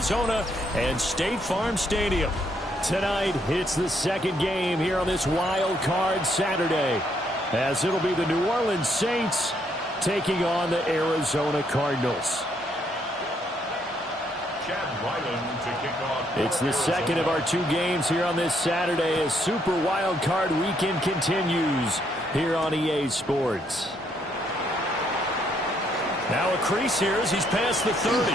Arizona and State Farm Stadium. Tonight, it's the second game here on this wild card Saturday, as it'll be the New Orleans Saints taking on the Arizona Cardinals. It's the second of our two games here on this Saturday as Super Wild Card Weekend continues here on EA Sports. Now a crease here as he's past the 30.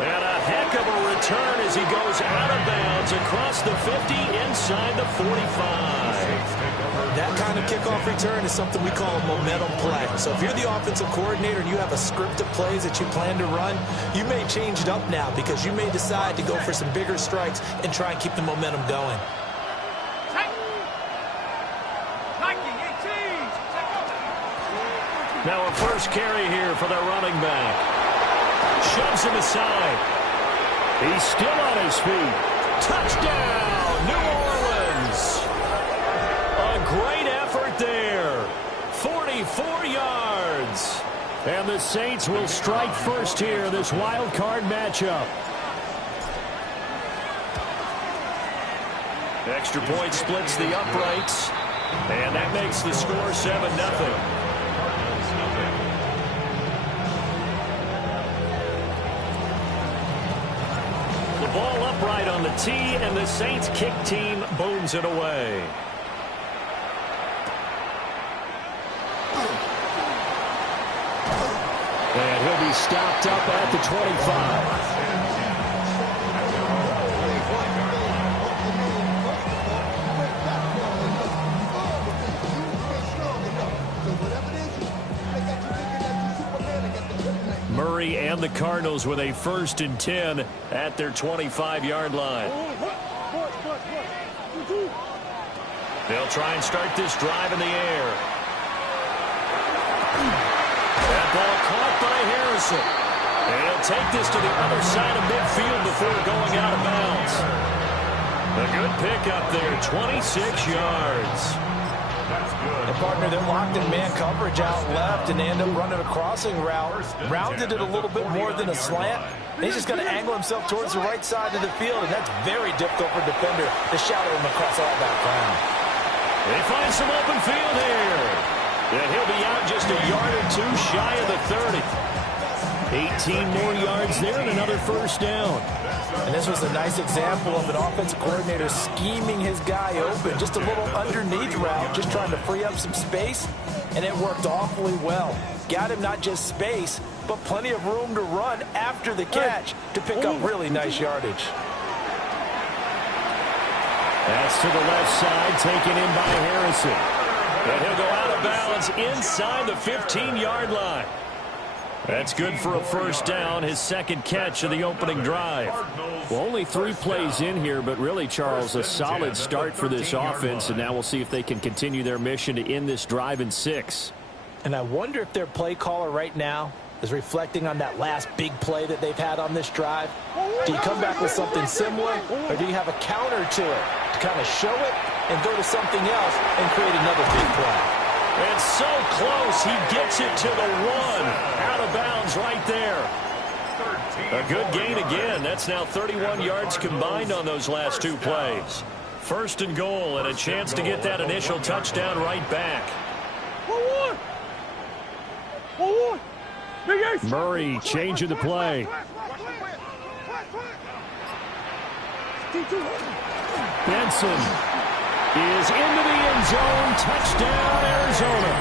And a heck of a return as he goes out of bounds across the 50 inside the 45. That kind of kickoff return is something we call a momentum play. So if you're the offensive coordinator and you have a script of plays that you plan to run, you may change it up now because you may decide to go for some bigger strikes and try and keep the momentum going. Now a first carry here for the running back. Shoves him aside. He's still on his feet. Touchdown, New Orleans. A great effort there. 44 yards. And the Saints will strike first here in this wild card matchup. Extra point splits the uprights. And that makes the score 7-0. Ball upright on the tee, and the Saints kick team booms it away. And he'll be stopped up at the 25. Murray and the Cardinals with a 1st and 10 at their 25-yard line. They'll try and start this drive in the air. That ball caught by Harrison. And he'll take this to the other side of midfield before going out of bounds. A good pickup there, 26 yards. And partner, they're locked in man coverage out left, and they end up running a crossing route. Rounded it a little bit more than a slant. And he's just going to angle himself towards the right side of the field, and that's very difficult for a defender to shadow him across all that ground. They find some open field here. And he'll be out just a yard or two shy of the 30. 18 more yards there and another first down. And this was a nice example of an offensive coordinator scheming his guy open. Just a little underneath route, just trying to free up some space, and it worked awfully well. Got him not just space, but plenty of room to run after the catch to pick up really nice yardage. That's to the left side, taken in by Harrison. And he'll go out of bounds inside the 15-yard line. That's good for a first down, his second catch of the opening drive. Well, only 3 plays in here, but really, Charles, a solid start for this offense, and now we'll see if they can continue their mission to end this drive in 6. And I wonder if their play caller right now is reflecting on that last big play that they've had on this drive. Do you come back with something similar, or do you have a counter to it to kind of show it and go to something else and create another big play? And so close, he gets it to the 1. Out of bounds right there. A good gain again. That's now 31 yards combined on those last 2 plays. 1st and goal, and a chance to get that initial touchdown right back. Murray changing the play. Benson is into the end zone. Touchdown, Arizona.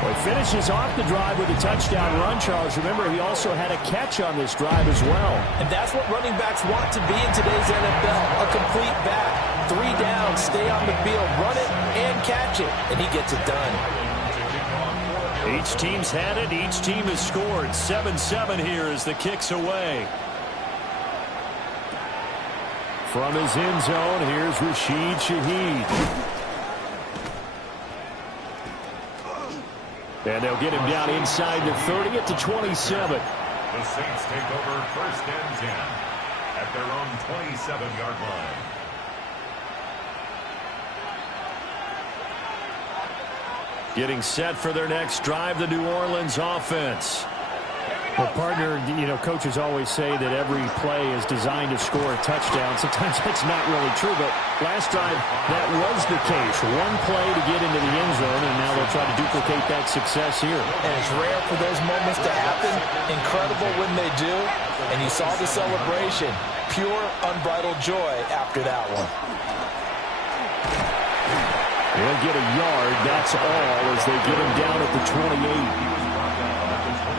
Well, he finishes off the drive with a touchdown run, Charles. Remember, he also had a catch on this drive as well. And that's what running backs want to be in today's NFL. A complete back. 3 down, stay on the field, run it, and catch it. And he gets it done. Each team's had it. Each team has scored. 7-7 here as the kick's away. From his end zone, here's Rashid Shaheed. And they'll get him down inside the 30 at the 27. The Saints take over 1st and 10 at their own 27-yard line. Getting set for their next drive, the New Orleans offense. Well, partner, you know, coaches always say that every play is designed to score a touchdown. Sometimes that's not really true, but last drive, that was the case. One play to get into the end zone, and now they'll try to duplicate that success here. And it's rare for those moments to happen. Incredible when they do. And you saw the celebration. Pure, unbridled joy after that one. They'll get a yard, that's all, as they get him down at the 28.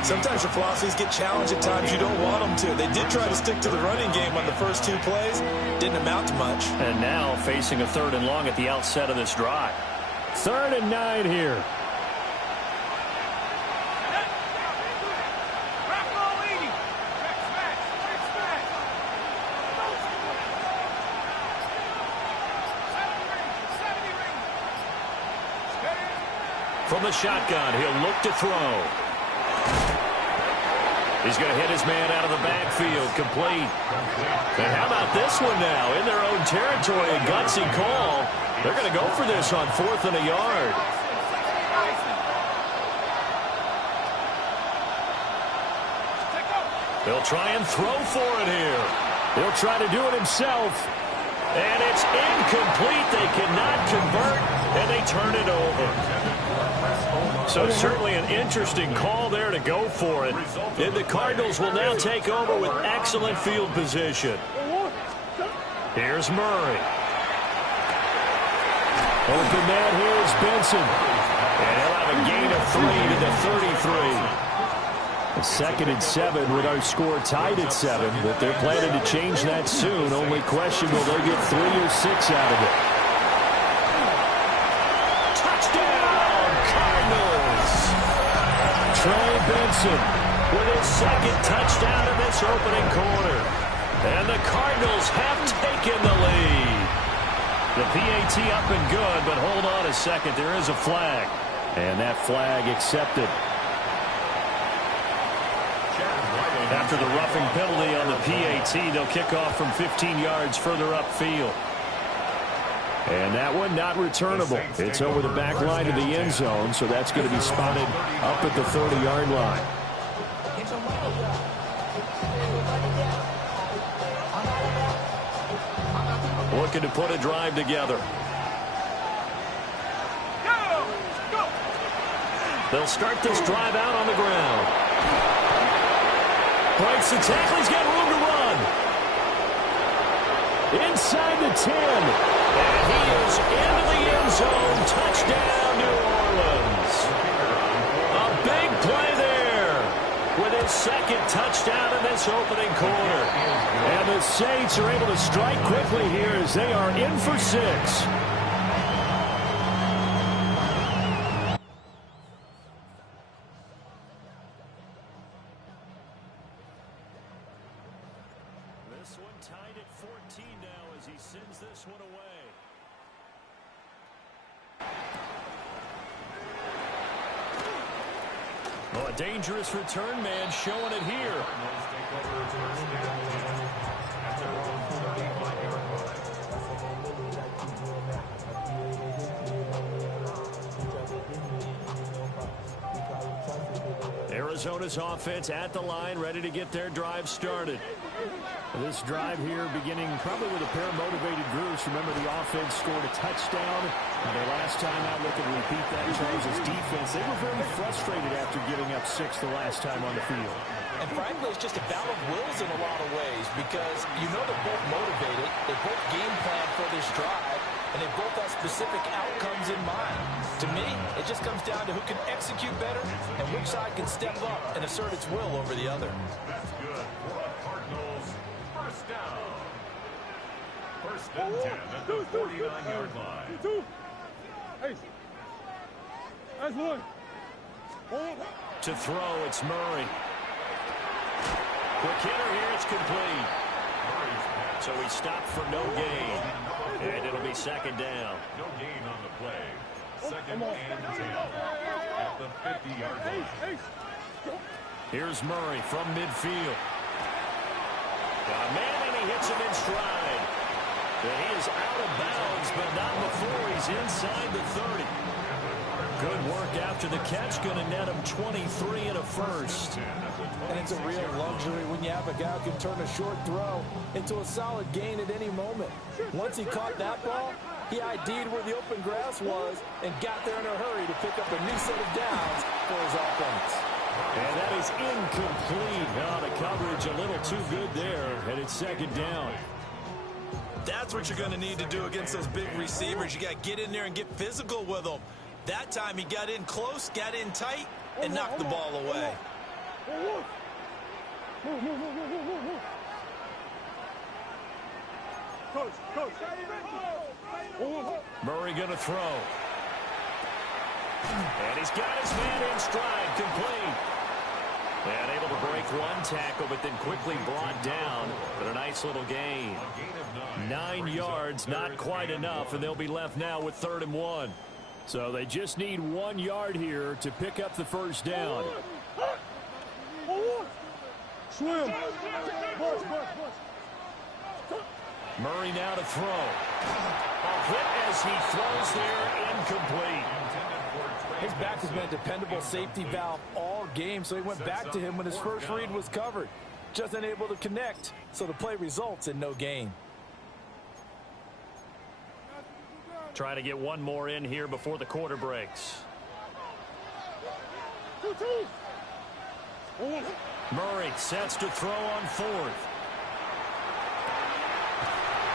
Sometimes your philosophies get challenged at times you don't want them to. They did try to stick to the running game on the first 2 plays. Didn't amount to much. And now facing a 3rd and long at the outset of this drive. 3rd and 9 here. From the shotgun, he'll look to throw. He's going to hit his man out of the backfield, complete. And how about this one now? In their own territory, a gutsy call. They're going to go for this on 4th and a yard. They'll try and throw for it here. He'll try to do it himself. And it's incomplete. They cannot convert, and they turn it over. So certainly an interesting call there to go for it. And the Cardinals will now take over with excellent field position. Here's Murray. Open man here is Benson. And he'll have a gain of 3 to the 33. 2nd and 7 with our score tied at 7. But they're planning to change that soon. Only question, will they get 3 or 6 out of it? Trey Benson with his 2nd touchdown in this opening quarter. And the Cardinals have taken the lead. The PAT up and good, but hold on a second. There is a flag. And that flag accepted. After the roughing penalty on the PAT, they'll kick off from 15 yards further upfield. And that one not returnable. It's over the back line of the end zone, so that's going to be spotted up at the 30-yard line. Looking to put a drive together. They'll start this drive out on the ground. Breaks the tackle. He's got room to run. Inside the 10. And he is into the end zone. Touchdown, New Orleans. A big play there with his 2nd touchdown in this opening quarter. And the Saints are able to strike quickly here as they are in for 6. This one tied at 14 now as he sends this one away. Oh, a dangerous return man showing it here. Arizona's offense at the line, ready to get their drive started. This drive here beginning probably with a pair of motivated groups. Remember, the offense scored a touchdown. The last time out, looking to repeat that, Charles' defense, they were very frustrated after giving up 6 the last time on the field. And frankly, it's just a battle of wills in a lot of ways because you know they're both motivated. They both game plan for this drive, and they both have specific outcomes in mind. To me, it just comes down to who can execute better and which side can step up and assert its will over the other. That's good for the Cardinals. First down. 1st and 10 at the 49-yard line. To throw, it's Murray. Quick hitter here, it's complete. So he stopped for no gain. And it'll be 2nd down. No gain on the play. 2nd and 10 at the 50-yard line. Here's Murray from midfield. Man, and he hits him in stride. And he is out of bounds, but not before he's inside the 30. Good work after the catch. Going to net him 23 and a first. And it's a real luxury when you have a guy who can turn a short throw into a solid gain at any moment. Once he caught that ball, he ID'd where the open grass was and got there in a hurry to pick up a new set of downs for his offense. And that is incomplete. Oh, the coverage a little too good there, and it's second down. That's what you're going to need to do against those big receivers. You got to get in there and get physical with them. That time he got in close, got in tight, and knocked the ball away. Murray going to throw. And he's got his man in stride, complete. And able to break one tackle, but then quickly brought down. But a nice little gain. 9 yards, not quite enough, and they'll be left now with 3rd and 1. So they just need 1 yard here to pick up the first down. Swim. Murray now to throw. A hit as he throws there, incomplete. His back has been a dependable safety valve all game, so he went back to him when his first read was covered. Just unable to connect, so the play results in no gain. Trying to get one more in here before the quarter breaks. Murray sets to throw on 4th.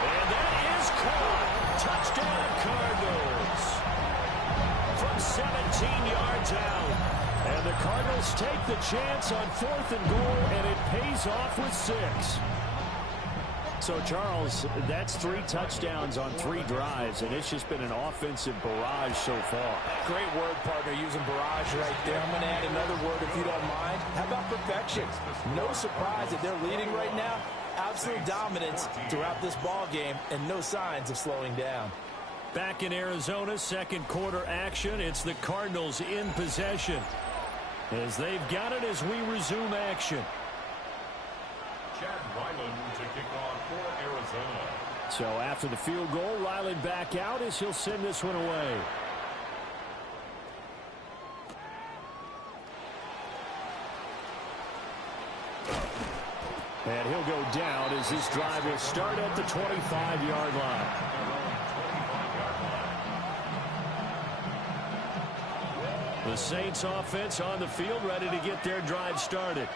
And that is caught. Touchdown, Cardinals. From 17 yards out. And the Cardinals take the chance on 4th and goal, and it pays off with 6. So, Charles, that's 3 touchdowns on 3 drives, and it's just been an offensive barrage so far. Great word, partner, using barrage right there. I'm going to add another word if you don't mind. How about perfection? No surprise that they're leading right now. Absolute dominance throughout this ball game, and no signs of slowing down. Back in Arizona, second quarter action. It's the Cardinals in possession as they've got it as we resume action. Chad Ryland to kick off for Arizona. So after the field goal, Ryland back out as he'll send this one away. And he'll go down as this drive will start at the 25-yard line. The Saints offense on the field ready to get their drive started.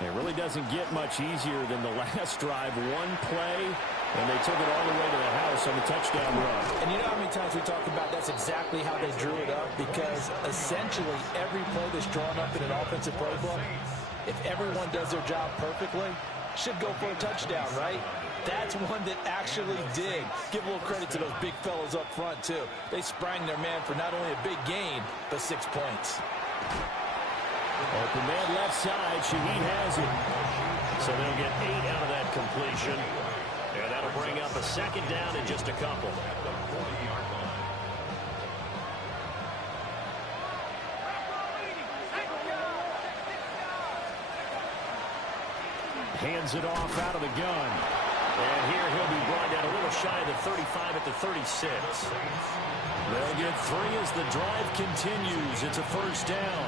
It really doesn't get much easier than the last drive. One play, and they took it all the way to the house on the touchdown run. And you know how many times we talk about that's exactly how they drew it up? Because essentially every play that's drawn up in an offensive playbook, if everyone does their job perfectly, should go for a touchdown, right? That's one that actually did. Give a little credit to those big fellows up front, too. They sprang their man for not only a big gain, but 6 points. Open man left side. Shaheed has it. So they'll get 8 out of that completion. And that'll bring up a second down in just a couple. Hands it off out of the gun. And here he'll be brought down a little shy of the 35 at the 36. They'll get 3 as the drive continues. It's a first down.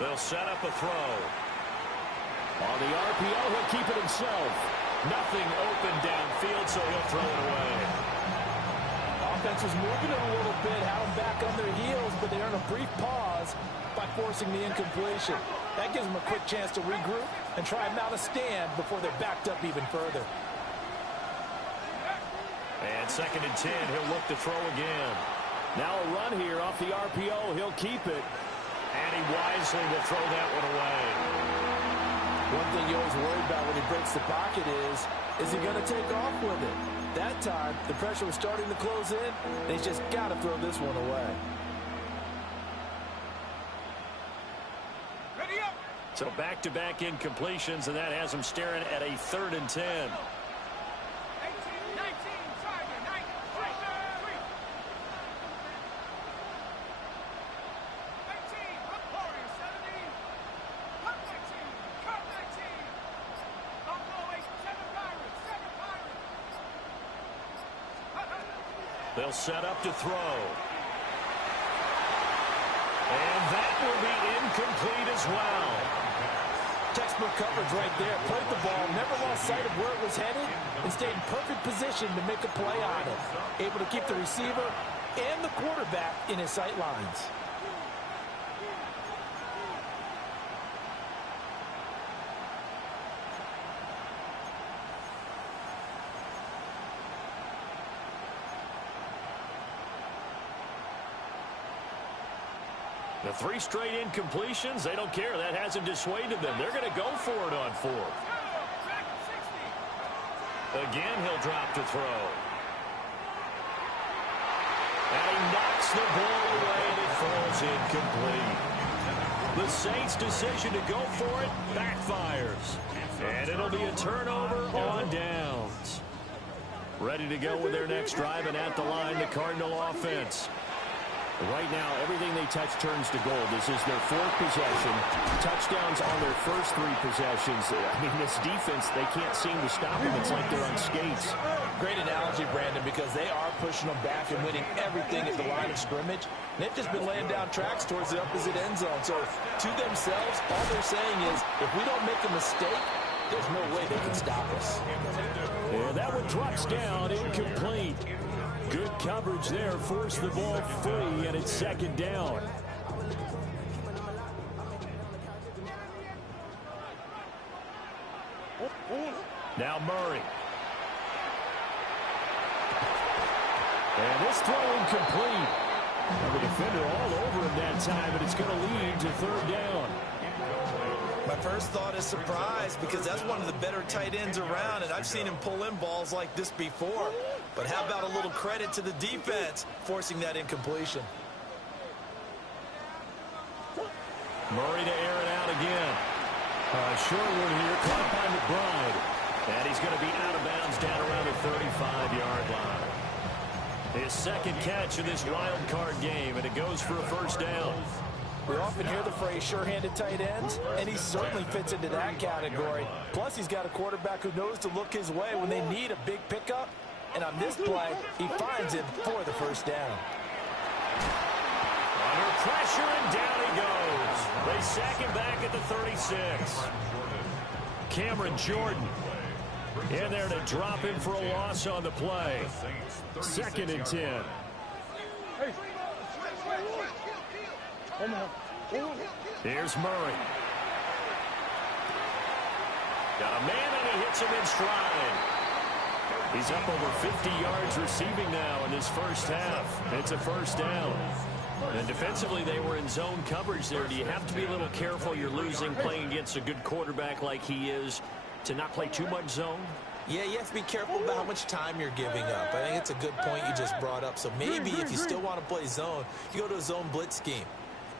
They'll set up a throw. On the RPO, he'll keep it himself. Nothing open downfield, so he'll throw it away. Offense was moving it a little bit, had them back on their heels, but they earned a brief pause by forcing the incompletion. That gives them a quick chance to regroup and try and mount a stand before they're backed up even further. And 2nd and 10, he'll look to throw again. Now a run here off the RPO. He'll keep it. And he wisely will throw that one away. One thing you always worry about when he breaks the pocket is he going to take off with it? That time, the pressure was starting to close in, and he's just got to throw this one away. So back-to-back incompletions, and that has him staring at a 3rd and 10. They'll set up to throw. And that will be incomplete as well. Textbook coverage right there. Played the ball, never lost sight of where it was headed, and stayed in perfect position to make a play on it. Able to keep the receiver and the quarterback in his sight lines. The 3 straight incompletions, they don't care. That hasn't dissuaded them. They're going to go for it on 4th. Again, he'll drop to throw. And he knocks the ball away, and it falls incomplete. The Saints' decision to go for it backfires. And it'll be a turnover on downs. Ready to go with their next drive, and at the line, the Cardinal offense. Right now, everything they touch turns to gold. This is their 4th possession. Touchdowns on their first 3 possessions. I mean, this defense, they can't seem to stop them. It's like they're on skates. Great analogy, Brandon, because they are pushing them back and winning everything at the line of scrimmage. They've just been laying down tracks towards the opposite end zone. So to themselves, all they're saying is, if we don't make a mistake, there's no way they can stop us. Yeah, that one drops down, incomplete. Good coverage there, forced the ball free, and it's 2nd down. Now Murray. And this throw incomplete. The defender all over him that time, but it's going to lead to 3rd down. My first thought is surprise, because that's one of the better tight ends around, and I've seen him pull in balls like this before. But how about a little credit to the defense forcing that incompletion? Murray to air it out again. Short one here, caught by McBride. And he's going to be out of bounds down around the 35-yard line. His 2nd catch of this wild card game, and it goes for a 1st down. We often hear the phrase sure-handed tight ends, and he certainly fits into that category. Plus, he's got a quarterback who knows to look his way when they need a big pickup. And on this play, he finds him for the 1st down. Under pressure, and down he goes. They sack him back at the 36. Cameron Jordan in there to drop him for a loss on the play. 2nd and 10. Here's Murray. Got a man, and he hits him in stride. He's up over 50 yards receiving now in this first half. It's a 1st down. And defensively, they were in zone coverage there. Do you have to be a little careful? You're losing playing against a good quarterback like he is to not play too much zone? Yeah, you have to be careful about how much time you're giving up. I think it's a good point you just brought up. So maybe if you still want to play zone, you go to a zone blitz scheme.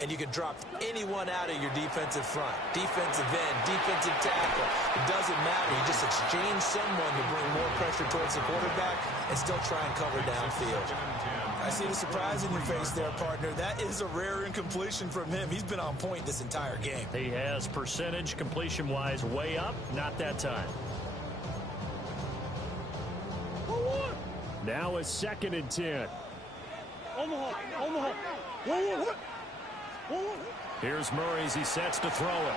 And you can drop anyone out of your defensive front. Defensive end, defensive tackle. It doesn't matter. You just exchange someone to bring more pressure towards the quarterback and still try and cover downfield. I see the surprise in your face there, partner. That is a rare incompletion from him. He's been on point this entire game. He has percentage completion-wise way up. Not that time. Now a 2nd and 10. Here's Murray as he sets to throw it.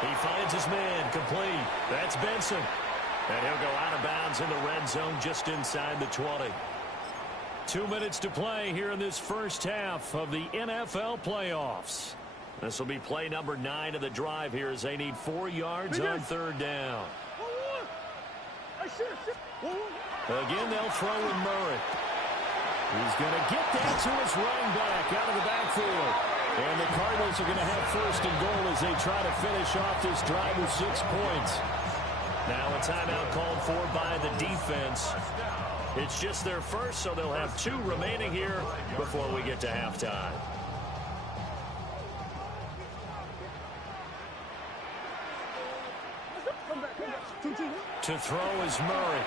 He finds his man, complete. That's Benson. And he'll go out of bounds in the red zone just inside the 20. 2 minutes to play here in this first half of the NFL playoffs. This will be play number 9 of the drive here as they need 4 yards on 3rd down. Again, they'll throw in Murray. He's going to get that to his running back out of the backfield. And the Cardinals are going to have 1st and goal as they try to finish off this drive with 6 points. Now a timeout called for by the defense. It's just their first, so they'll have 2 remaining here before we get to halftime. To throw is Murray.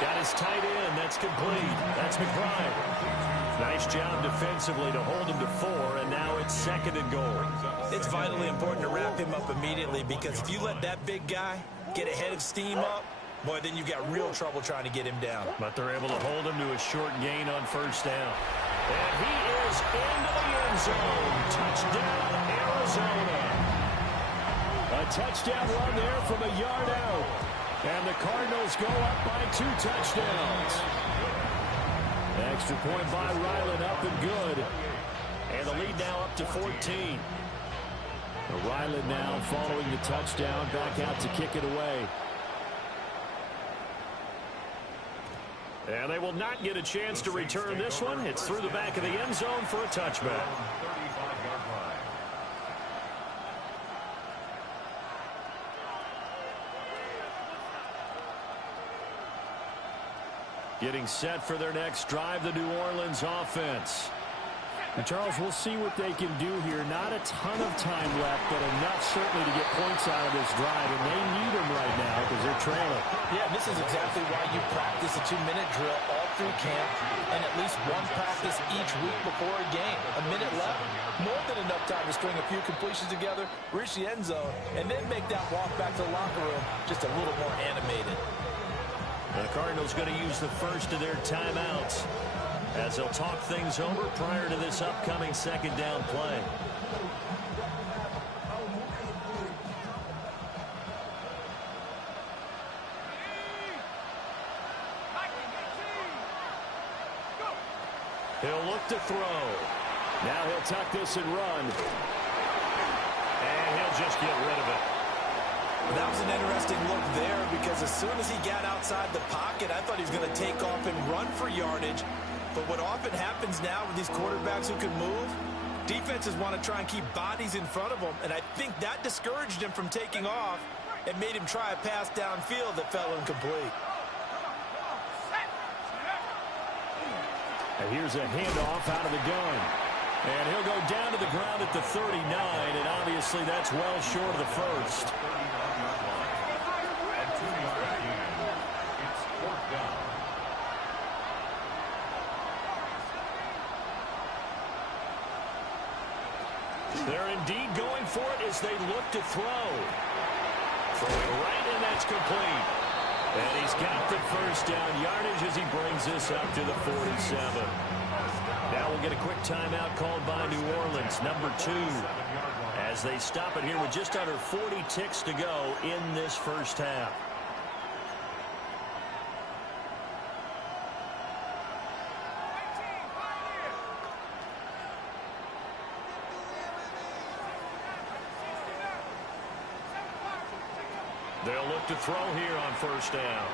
Got his tight end. That's complete. That's McBride. Nice job defensively to hold him to 4, and now it's 2nd and goal. It's vitally important to wrap him up immediately, because if you let that big guy get a head of steam up, Boy, then you've got real trouble trying to get him down. But they're able to hold him to a short gain on first down. And he is into the end zone. Touchdown, Arizona. A touchdown run there from a yard out. And the Cardinals go up by 2 touchdowns. Extra point by Ryland, up and good. And the lead now up to 14. Ryland now following the touchdown, back out to kick it away. And they will not get a chance to return this one. It's through the back of the end zone for a touchback. Getting set for their next drive, the New Orleans offense. And Charles, we'll see what they can do here. Not a ton of time left, but enough certainly to get points out of this drive. And they need them right now because they're trailing. Yeah, this is exactly why you practice a 2-minute drill all through camp and at least one practice each week before a game. A minute left, more than enough time to string a few completions together, reach the end zone, and then make that walk back to the locker room just a little more animated. The Cardinals going to use the first of their timeouts as they'll talk things over prior to this upcoming second down play. He'll look to throw. Now he'll tuck this and run. And he'll just get rid of it. That was an interesting look there because as soon as he got outside the pocket, I thought he was going to take off and run for yardage. But what often happens now with these quarterbacks who can move, defenses want to try and keep bodies in front of them, and I think that discouraged him from taking off and made him try a pass downfield that fell incomplete. And here's a handoff out of the gun. And he'll go down to the ground at the 39, and obviously that's well short of the first. They're indeed going for it as they look to throw. Throwing right, and that's complete. And he's got the first down yardage as he brings this up to the 47. Now we'll get a quick timeout called by New Orleans, number 2, as they stop it here with just under 40 ticks to go in this first half. They'll look to throw here on first down.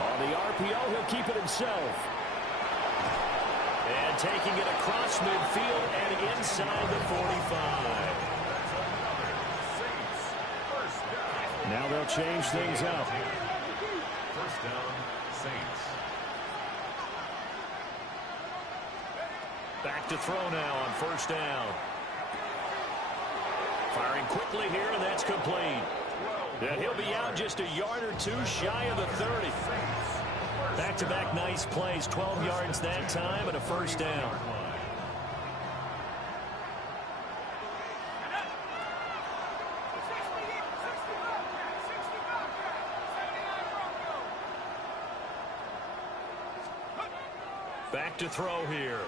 On the RPO, he'll keep it himself. And taking it across midfield and inside the 45. Now they'll change things up. First down, Saints. Back to throw now on first down. Firing quickly here, and that's complete. And he'll be out just a yard or two shy of the 30. Back-to-back nice plays, 12 yards that time and a first down. Back to throw here.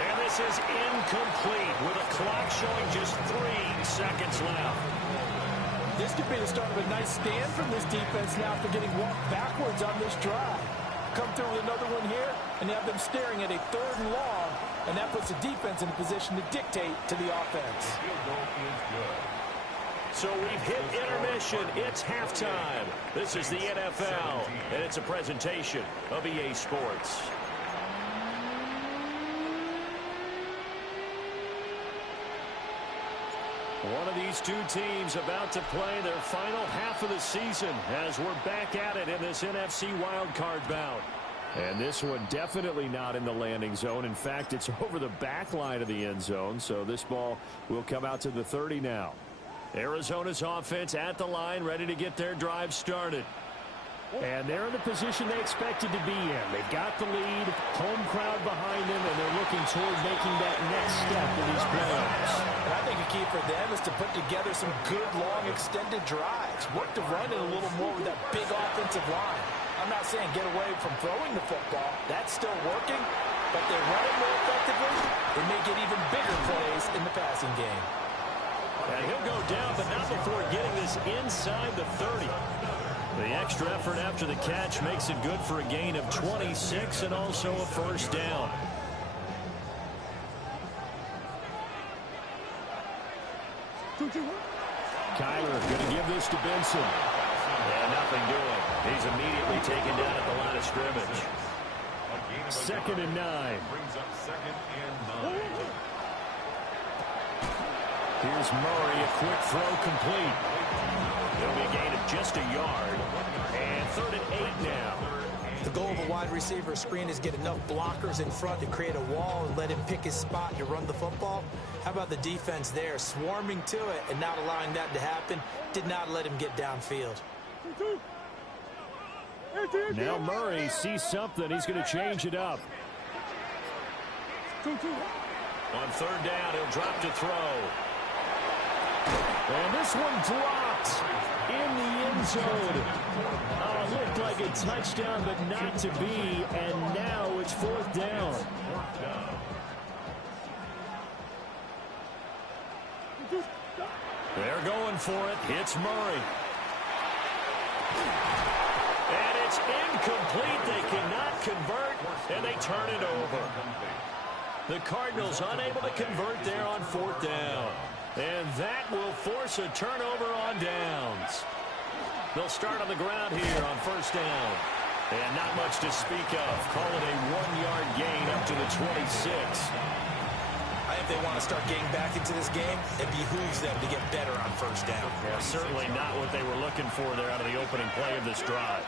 And this is incomplete with a clock showing just 3 seconds left. This could be the start of a nice stand from this defense now after getting walked backwards on this drive. Come through with another one here, and you have them staring at a 3rd and long, and that puts the defense in a position to dictate to the offense. Field goal is good. So we've hit intermission. It's halftime. This is the NFL, and it's a presentation of EA Sports. One of these two teams about to play their final half of the season as we're back at it in this NFC wildcard bout. And this one definitely not in the landing zone. In fact, it's over the back line of the end zone, so this ball will come out to the 30 now. Arizona's offense at the line, ready to get their drive started. And they're in the position they expected to be in. They've got the lead, home crowd behind them, and they're looking toward making that next step in these playoffs. And I think a key for them is to put together some good, long, extended drives. Work the run in a little more with that big offensive line. I'm not saying get away from throwing the football. That's still working, but they run it more effectively. They may get even bigger plays in the passing game. And he'll go down, but not before getting this inside the 30. The extra effort after the catch makes it good for a gain of 26 and also a first down. Kyler going to give this to Benson. And nothing doing. He's immediately taken down at the line of scrimmage. 2nd and 9. Brings up 2nd and 9. Here's Murray, a quick throw complete. It'll be a gain of just a yard. And 3rd and 8 now. The goal of a wide receiver screen is get enough blockers in front to create a wall and let him pick his spot to run the football. How about the defense there, swarming to it and not allowing that to happen? Did not let him get downfield. Now Murray sees something. He's going to change it up. On 3rd down, he'll drop to throw. And this one dropped in the end zone. Looked like a touchdown, but not to be. And now it's 4th down. They're going for it. It's Murray. And it's incomplete. They cannot convert, and they turn it over. The Cardinals unable to convert there on 4th down. And that will force a turnover on downs. They'll start on the ground here on 1st down. And not much to speak of. Call it a 1-yard gain up to the 26. I think they want to start getting back into this game. It behooves them to get better on 1st down. Yeah, certainly not what they were looking for there out of the opening play of this drive.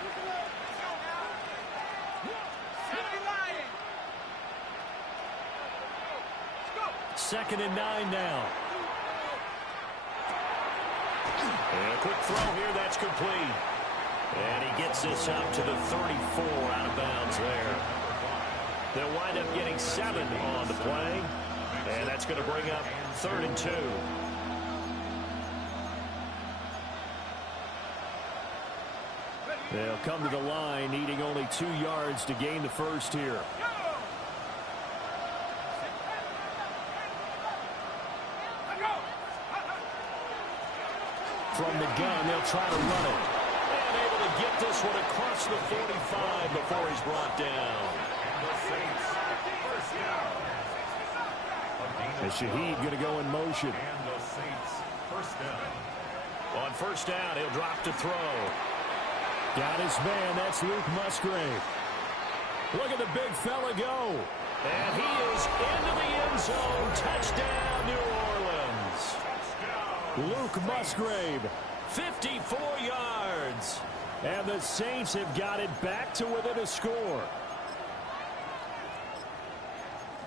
Second and 9 now. And a quick throw here, that's complete. And he gets this up to the 34 out of bounds there. They'll wind up getting 7 on the play. And that's going to bring up 3rd and 2. They'll come to the line, needing only 2 yards to gain the first here. From the gun, they'll try to run it. And able to get this one across the 45 before he's brought down. And Shaheed going to go in motion. And the Saints, 1st down. On 1st down, he'll drop to throw. Got his man, that's Luke Musgrave. Look at the big fella go. And he is into the end zone. Touchdown, New Orleans. Luke Musgrave, 54 yards. And the Saints have got it back to within a score.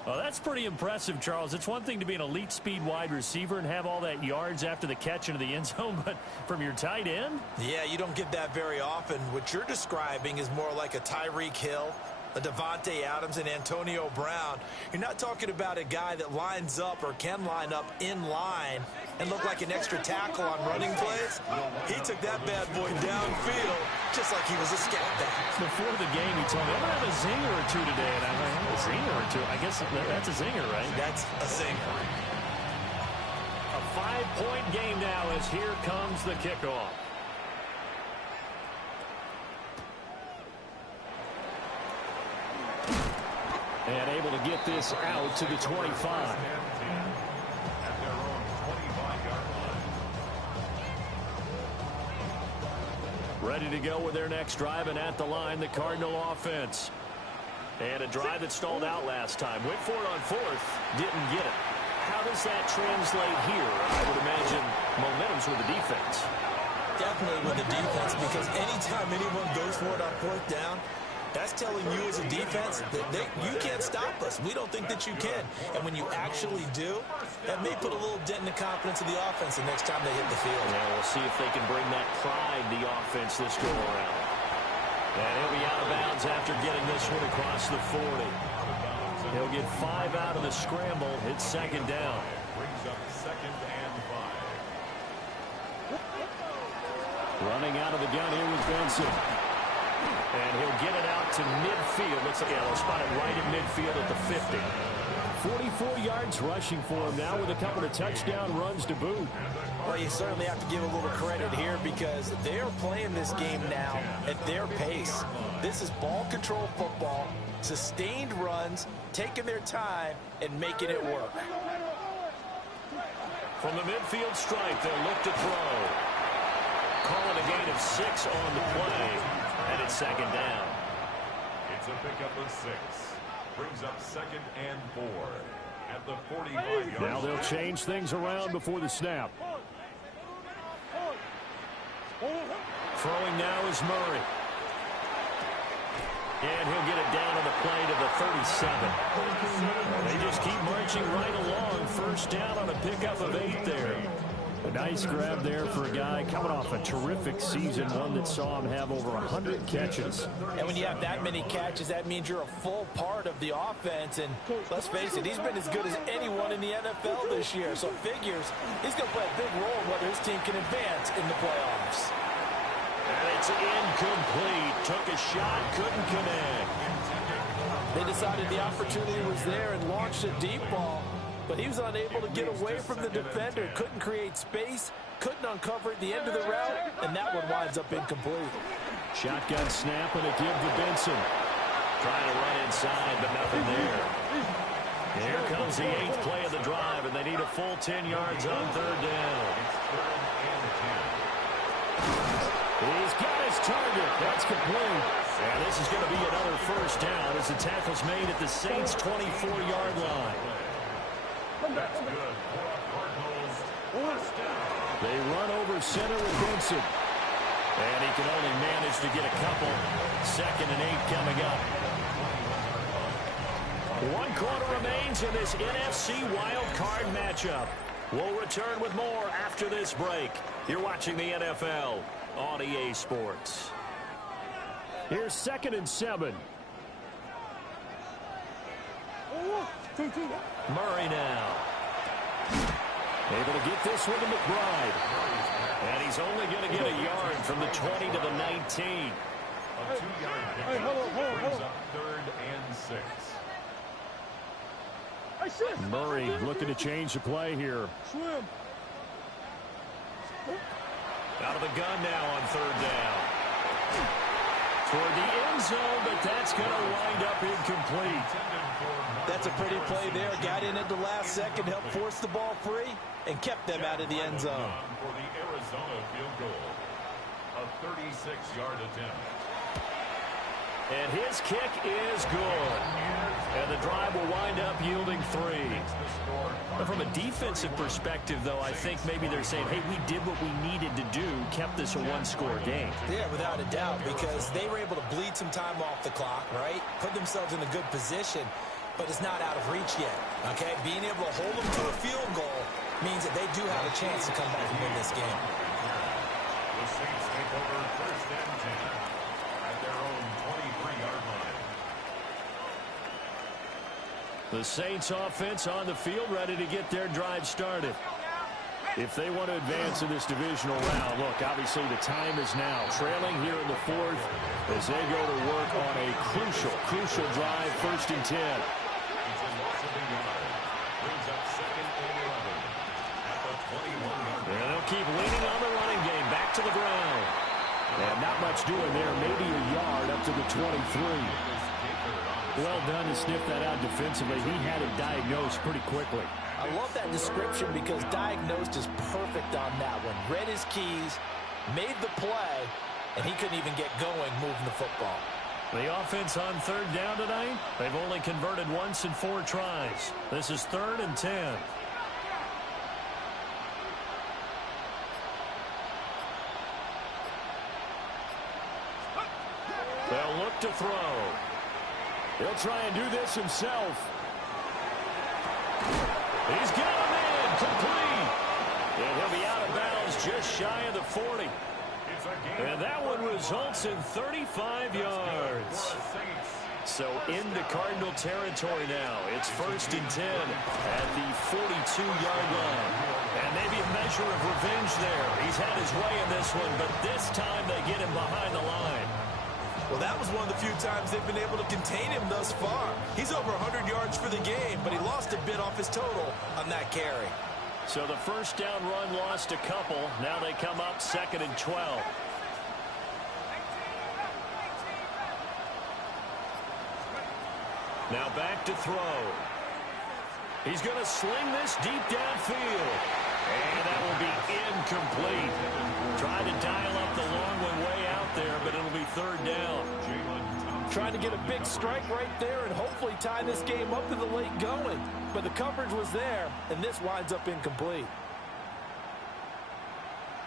Well, that's pretty impressive, Charles. It's one thing to be an elite speed wide receiver and have all that yards after the catch into the end zone, but from your tight end? Yeah, you don't get that very often. What you're describing is more like a Tyreek Hill, a Devontae Adams, and Antonio Brown. You're not talking about a guy that lines up or can line up in line and look like an extra tackle on running plays. He took that bad boy downfield just like he was a scat back. Before the game, he told me, I'm going to have a zinger or two today. And I'm like, a zinger or two? I guess that's a zinger, right? That's a zinger. A 5-point game now as here comes the kickoff. And able to get this out to the 25. Ready to go with their next drive, and at the line, the Cardinal offense. And a drive that stalled out last time. Went for it on 4th, didn't get it. How does that translate here? I would imagine momentum's with the defense. Definitely with the defense, because anytime anyone goes for it on 4th down, that's telling you as a defense that you can't stop us. We don't think that you can. And when you actually do, that may put a little dent in the confidence of the offense the next time they hit the field. Yeah, we'll see if they can bring that pride to the offense this go around. And he'll be out of bounds after getting this one across the 40. He'll get 5 out of the scramble. It's second down. Brings up 2nd and 5. Running out of the gun here with Benson. And he'll get it out to midfield. Looks like they'll spot it right in midfield at the 50. 44 yards rushing for him now with a couple of touchdown runs to boot. Well, you certainly have to give a little credit here because they're playing this game now at their pace. This is ball control football, sustained runs, taking their time and making it work. From the midfield stripe, they'll look to throw. Calling a gain of 6 on the play, and it's second down. It's a pickup of 6. Brings up 2nd and 4 at the 45-yard line. Now they'll change things around before the snap. Throwing now is Murray. And he'll get it down on the play to the 37. They just keep marching right along. First down on a pickup of 8 there. A nice grab there for a guy coming off a terrific season, one that saw him have over 100 catches. And when you have that many catches, that means you're a full part of the offense. And let's face it, he's been as good as anyone in the NFL this year. So figures he's going to play a big role in whether his team can advance in the playoffs. And it's incomplete. Took a shot, couldn't connect. They decided the opportunity was there and launched a deep ball. But he was unable to get away from the defender. Couldn't create space. Couldn't uncover at the end of the route. And that one winds up incomplete. Shotgun snap and a give to Benson. Trying to run inside, but nothing there. Here comes the 8th play of the drive, and they need a full 10 yards on third down. He's got his target. That's complete. And this is going to be another first down as the tackle's made at the Saints' 24-yard line. That's good. Cardinals. First down. They run over center with Benson. And he can only manage to get a couple. 2nd and 8 coming up. 1 quarter remains in this NFC Wild Card matchup. We'll return with more after this break. You're watching the NFL on EA Sports. Here's 2nd and 7. Murray now. Able to get this one to McBride. And he's only going to get a yard from the 20 to the 19. A 2-yard pickup. Brings up 3rd and 6. Murray looking to change the play here. Out of the gun now on third down. Toward the end zone, but that's going to wind up incomplete. That's a pretty play there. Got in at the last second, helped force the ball free, and kept them out of the end zone. For the Arizona field goal. A 36-yard attempt. And his kick is good. And the drive will wind up yielding 3. But from a defensive perspective, though, I think maybe they're saying, hey, we did what we needed to do, kept this a 1-score game. Yeah, without a doubt, because they were able to bleed some time off the clock, right? Put themselves in a good position, but it's not out of reach yet, okay? Being able to hold them to a field goal means that they do have a chance to come back and win this game. The Saints take over 1st and 10 at their own 23-yard line. The Saints offense on the field ready to get their drive started. If they want to advance in this divisional round, look, obviously the time is now. Trailing here in the 4th as they go to work on a crucial drive, 1st and 10. It's a loss of a yard. Brings up 2nd and 11 at the 21-yard line. And they'll keep leaning on the running game back to the ground. And not much doing there, maybe a yard up to the 23. Well done to sniff that out defensively. He had it diagnosed pretty quickly. I love that description because diagnosed is perfect on that one. Read his keys, made the play, and he couldn't even get going moving the football. The offense on third down tonight, they've only converted once in 4 tries. This is 3rd and 10. They'll look to throw. He'll try and do this himself. He's got him in, complete. And he'll be out of bounds just shy of the 40. It's And that one results in 35 yards. So into Cardinal territory now. It's 1st and 10 at the 42-yard line. And maybe a measure of revenge there. He's had his way in this one, but this time they get him behind the line. Well, that was one of the few times they've been able to contain him thus far. He's over 100 yards for the game, but he lost a bit off his total on that carry. So the first down run lost a couple. Now they come up 2nd and 12. Now back to throw. He's going to sling this deep downfield. And that will be incomplete. Tried to dial up the long one way out there, but it'll be 3rd down. Trying to get a big strike right there and hopefully tie this game up to the late going. But the coverage was there, and this winds up incomplete.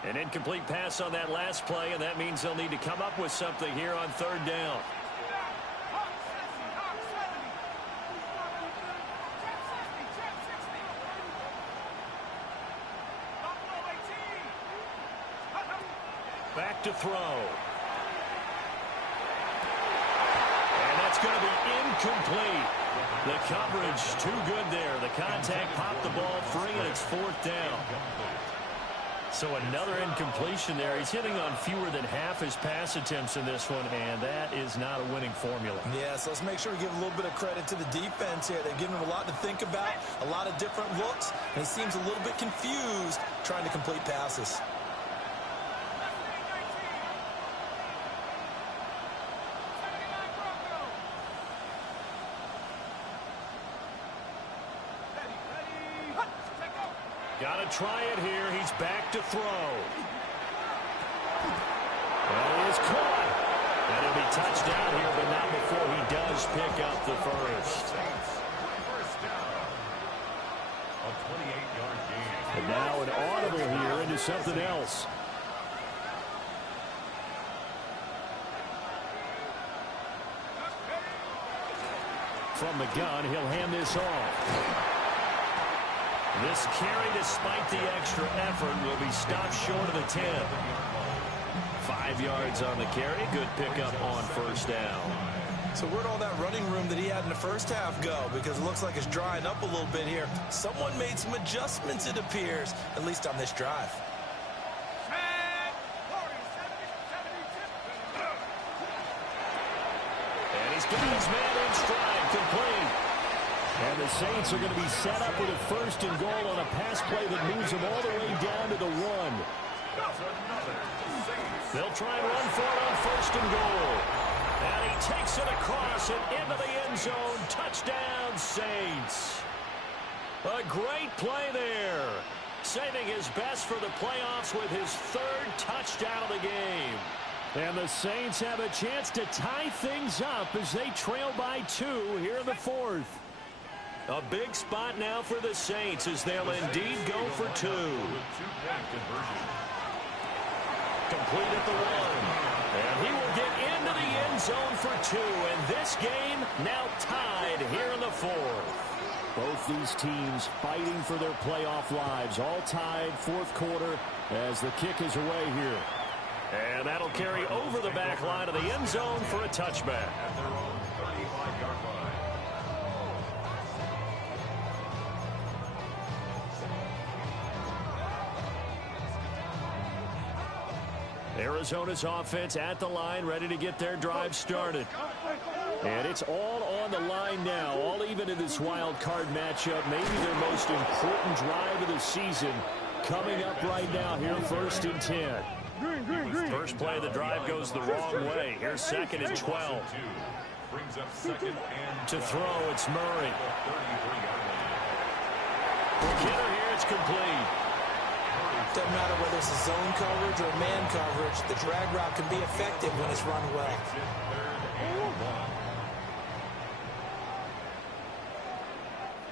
An incomplete pass on that last play, and that means they'll need to come up with something here on 3rd down. Back to throw. And that's going to be incomplete. The coverage too good there. The contact popped the ball free, and it's 4th down. So another incompletion there. He's hitting on fewer than half his pass attempts in this one, and that is not a winning formula. Yeah, so let's make sure we give a little bit of credit to the defense here. They've given him a lot to think about, a lot of different looks, and he seems a little bit confused trying to complete passes. Got to try it here. He's back to throw. And he is caught. And he'll be touched down here, but not before he does pick up the first. A 28-yard gain. And now an audible here into something else. From the gun, he'll hand this off. This carry, despite the extra effort, will be stopped short of the 10. 5 yards on the carry. Good pickup on 1st down. So where'd all that running room that he had in the first half go? Because it looks like it's drying up a little bit here. Someone made some adjustments, it appears, at least on this drive. And he's got his man in stride, complete. And the Saints are going to be set up with a 1st and goal on a pass play that moves them all the way down to the 1. They'll try and run for it on 1st and goal. And he takes it across and into the end zone. Touchdown, Saints. A great play there. Saving his best for the playoffs with his 3rd touchdown of the game. And the Saints have a chance to tie things up as they trail by 2 here in the 4th. A big spot now for the Saints as they'll indeed go for 2. Complete at the 1. And he will get into the end zone for 2. And this game now tied here in the 4th. Both these teams fighting for their playoff lives. All tied 4th quarter as the kick is away here. And that'll carry over the back line of the end zone for a touchback. At their own 35-yard line. Arizona's offense at the line, ready to get their drive started. And it's all on the line now, all even in this wild card matchup. Maybe their most important drive of the season coming up right now here, 1st and 10. First play of the drive goes the wrong way. Here's 2nd and 12. To throw, it's Murray. For Kidder here, it's complete. Doesn't matter whether it's a zone coverage or man coverage, the drag route can be effective when it's run well.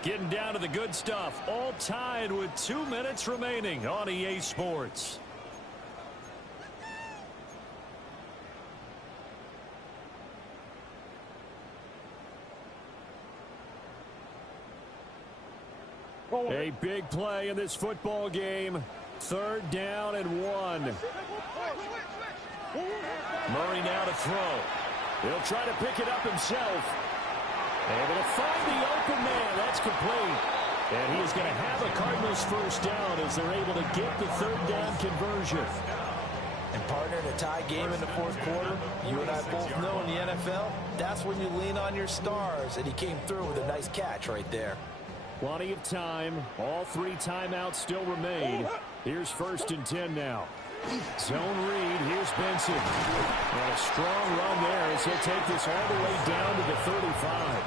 Getting down to the good stuff. All tied with 2 minutes remaining on EA Sports. A big play in this football game. 3rd down and 1. Murray now to throw. He'll try to pick it up himself. Able to find the open man. That's complete. And he is going to have a Cardinals first down as they're able to get the third down conversion. And partner, in a tie game in the fourth quarter, you and I both know in the NFL, that's when you lean on your stars. And he came through with a nice catch right there. Plenty of time. All 3 timeouts still remain. Here's 1st and 10 now. Zone read. Here's Benson. And a strong run there as he'll take this all the way down to the 35.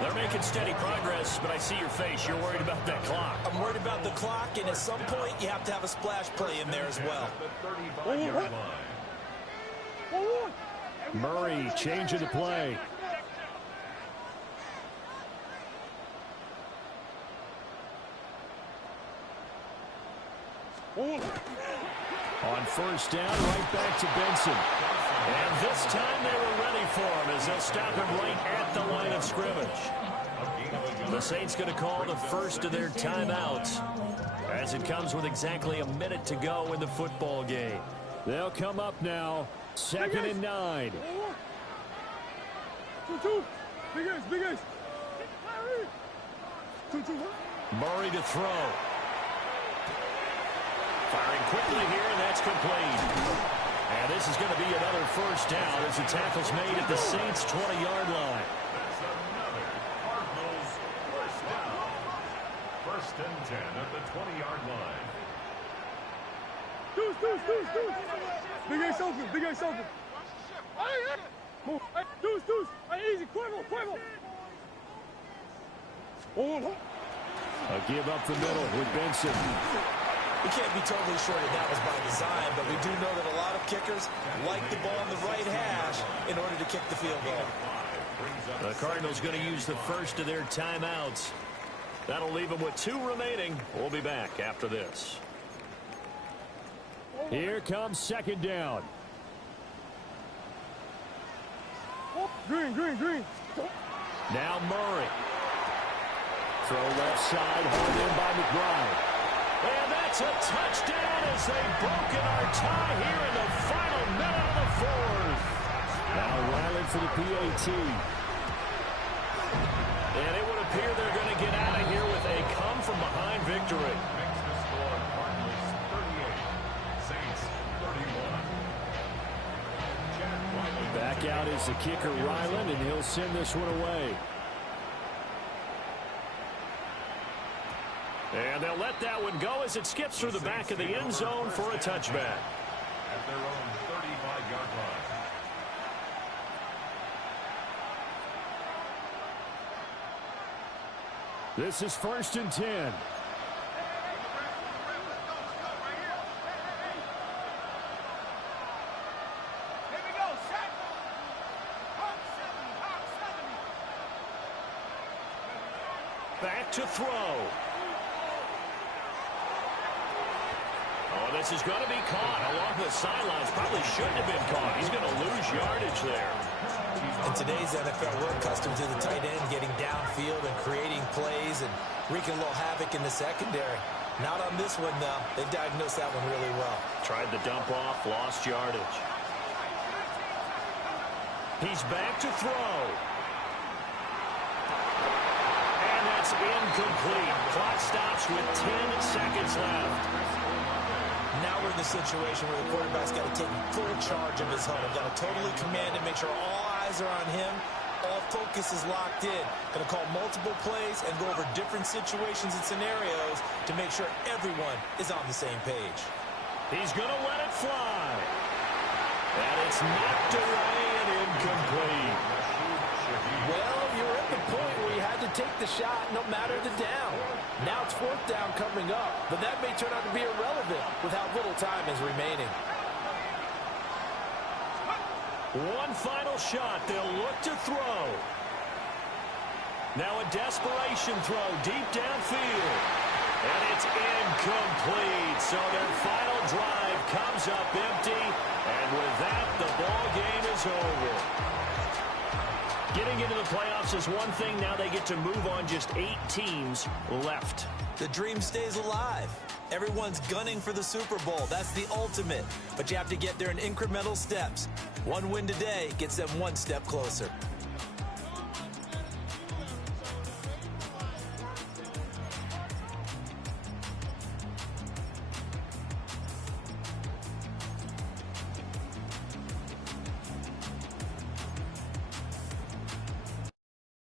They're making steady progress, but I see your face. You're worried about that clock. I'm worried about the clock, and at some point, you have to have a splash play in there as well. Murray changing the play. On first down, right back to Benson. And this time they were ready for him as they'll stop him right at the line of scrimmage. The Saints going to call the first of their timeouts as it comes with exactly a minute to go in the football game. They'll come up now, 2nd and 9. Murray to throw. Firing quickly here, and that's complete. And this is going to be another first down as the tackle's made at the Saints' 20-yard line. Cardinals first down. 1st and 10 at the 20-yard line. Big Ace open, Big Ace open. Move. Deuce. Easy, Cuervo. A give up the middle with Benson. We can't be totally sure that was by design, but we do know that a lot of kickers like the ball on the right hash in order to kick the field goal. The Cardinals going to use the first of their timeouts. That'll leave them with 2 remaining. We'll be back after this. Here comes 2nd down. Green. Now Murray. Throw left side, hauled in by McBride. And that's a touchdown as they've broken our tie here in the final minute of the 4th. Now Ryland for the PAT. And it would appear they're going to get out of here with a come-from-behind victory. Makes the score Cardinals 38, Saints 31. Back out is the kicker Ryland, and he'll send this one away. And they'll let that one go as it skips through the back of the end zone for a touchback. At their own 35-yard line. This is 1st and 10. Back to throw. Oh, this is going to be caught along the sidelines. Probably shouldn't have been caught. He's going to lose yardage there. In today's NFL, we're accustomed to the tight end getting downfield and creating plays and wreaking a little havoc in the secondary. Not on this one, though. They diagnosed that one really well. Tried the dump off, lost yardage. He's back to throw. And that's incomplete. Clock stops with 10 seconds left. Now we're in the situation where the quarterback's got to take full charge of his huddle. Got to totally command it, make sure all eyes are on him. All focus is locked in. Going to call multiple plays and go over different situations and scenarios to make sure everyone is on the same page. He's going to let it fly. And it's knocked away and incomplete. Well, you're at the point where you had to take the shot no matter the down. Now it's 4th down coming up, but that may turn out to be irrelevant with how little time is remaining. One final shot. They'll look to throw. Now a desperation throw deep downfield. And it's incomplete. So their final drive comes up empty. And with that, the ball game is over. Getting into the playoffs is one thing. Now they get to move on. Just 8 teams left. The dream stays alive. Everyone's gunning for the Super Bowl. That's the ultimate. But you have to get there in incremental steps. One win today gets them one step closer.